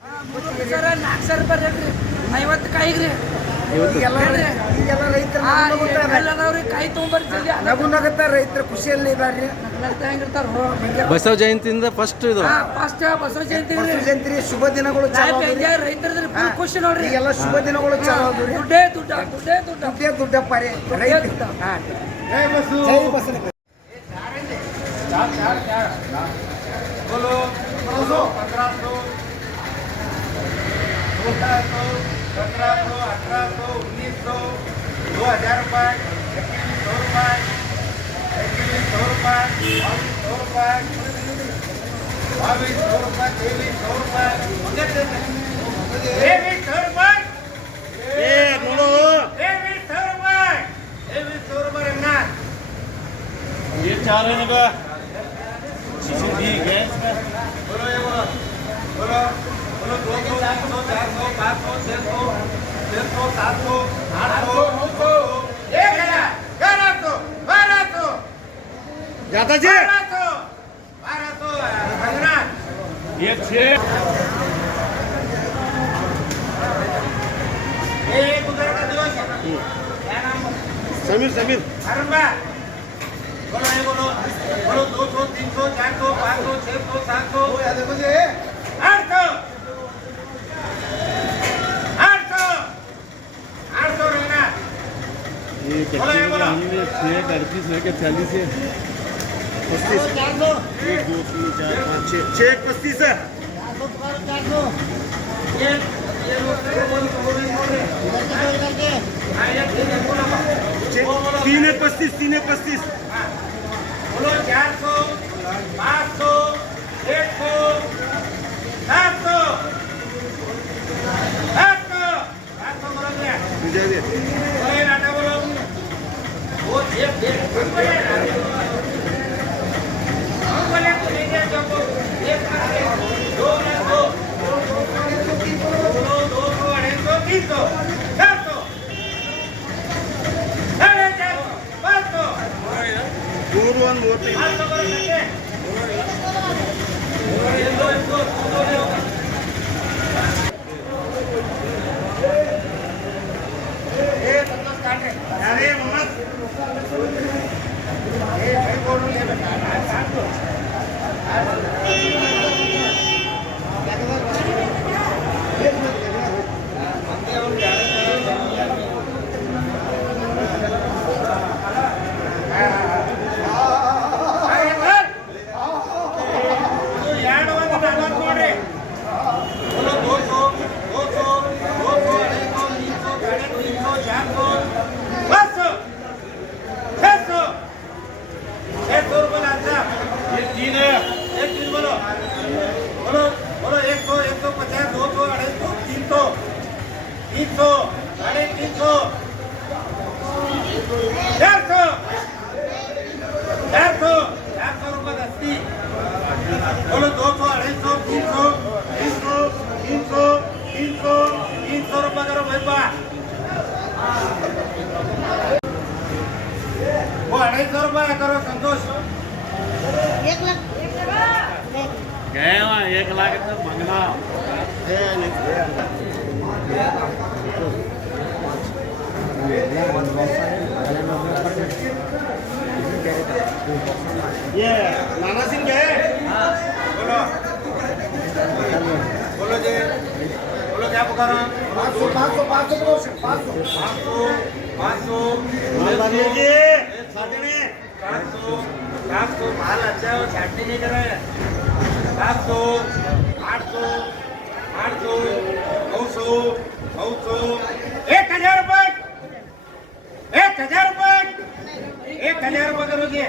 sir 4,000 ರೂಪಾಯಿ rate ರೀ 50 ಕಾಯಿಗೆ ರೀ ಎಲ್ಲದವ್ರಿ ಕಾಯಿ ತೊಗೊಂಬರ್ತೀವಿ ನಗು ನಗತ್ತ ರೈತರ ಖುಷಿಯಲ್ಲಿ ಇದಾರ್ರಿ ಹೆಂಗಿರ್ತಾರೋ ಬಸವ ಜಯಂತಿಯಿಂದ ಫಸ್ಟ್ ಇದು ಫಸ್ಟ್ ಬಸವ ಜಯಂತಿ ಜಯಂತಿ ಶುಭ ದಿನಗಳು ಚಾಲು ರೈತರದ್ರಿ ಫುಲ್ ಖುಷಿ ನೋಡ್ರಿ ಎಲ್ಲ ಶುಭ ದಿನಗಳು ಚಾಲು ಆದ್ರಿ ದುಡ್ಡೇ ದುಡ್ಡ ದುಡ್ಡೇ ದುಡ್ಡ ದುಡ್ಡೇ ದುಡ್ಡಪ್ಪ ರೀ ರೈತ ಜೈ ಬಸವ बोलो 1500 1700 1800 1900 2000 रुपये 2100 रुपये 2100 रुपये 2200 रुपये 2300 रुपये 2300 रुपये रंगनाथ ये चार है ना बोलो ये बोलो बोलो बोलो 200 300 400 500 600 700 800 900 1000 1100 1200 ज्यादा जी 1200 रंगनाथ ये 6 ये उधर का दिवस क्या नाम समीर अरुणबा बोलो ये बोलो बोलो 200 300 400 500 600 700 देखो जी 800 रंगनाथ ये बोलो ये बोलो 6 38 लेके 40 है 35 1 2 3 4 5 6 35 है ये तीन है 35 बोलो 400 500 150 700 बोलो भैया बोलो ये नाटा बोलो वो हम बोले तो ले गया जब एक दो दो 300 400 500 4 1 more thing 500 बोलो करके अरे मोहम्मद बोलो 200 250 300 रुपये करो भाई बा वो 250 रुपये करो संतोष 1 लाख गए वहाँ 1 लाख तो मंगना ये नाना सिंह गए बोलो बोलो जी बोलो क्या पुकारा 500 माल अच्छा है वो छाटनी नहीं कर रहा है 700 800 900 1000 रुपये 1000 रुपये करोगे